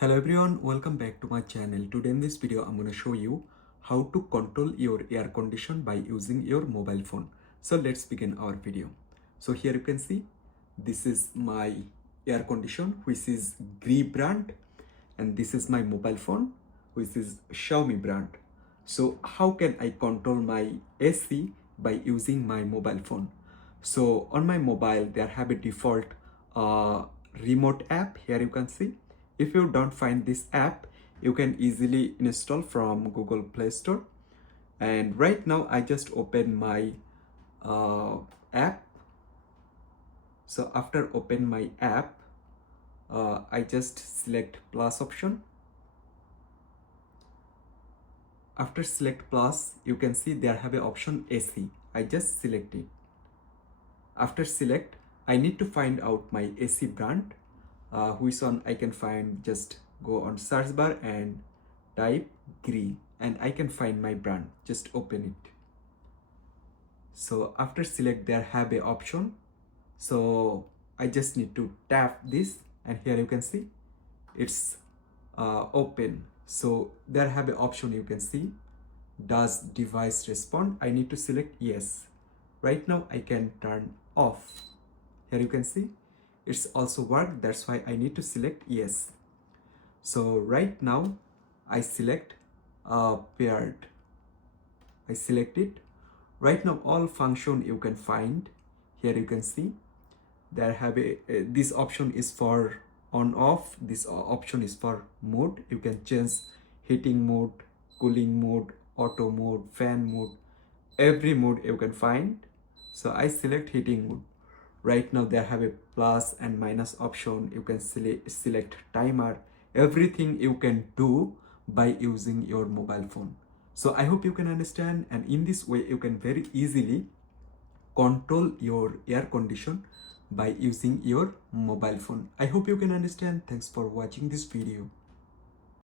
Hello everyone, welcome back to my channel. Today in this video I'm going to show you how to control your air condition by using your mobile phone. So let's begin our video. So here you can see this is my air condition which is Gree brand, and this is my mobile phone which is Xiaomi brand. So how can I control my AC by using my mobile phone? So on my mobile there have a default remote app. Here you can see. If you don't find this app, you can easily install from Google Play Store. And right now I just open my app. So after open my app, I just select plus option. After select plus, you can see there have a option AC. I just select it. After select, I need to find out my AC brand. Which one I can find, just go on search bar and type Gree and I can find my brand. Just open it. So after select, there have a option. So I just need to tap this, and here you can see it's open. So there have a option, you can see, does device respond? I need to select yes. Right now I can turn off. Here you can see it's also work, that's why I need to select yes. So right now I select paired. I select it. Right now all function you can find. Here you can see there have a this option is for on off. This option is for mode. You can change heating mode, cooling mode, auto mode, fan mode, every mode you can find. So I select heating mode. Right now there have a plus and minus option. You can select timer. Everything you can do by using your mobile phone. So I hope you can understand, and in this way you can very easily control your air condition by using your mobile phone. I hope you can understand. Thanks for watching this video.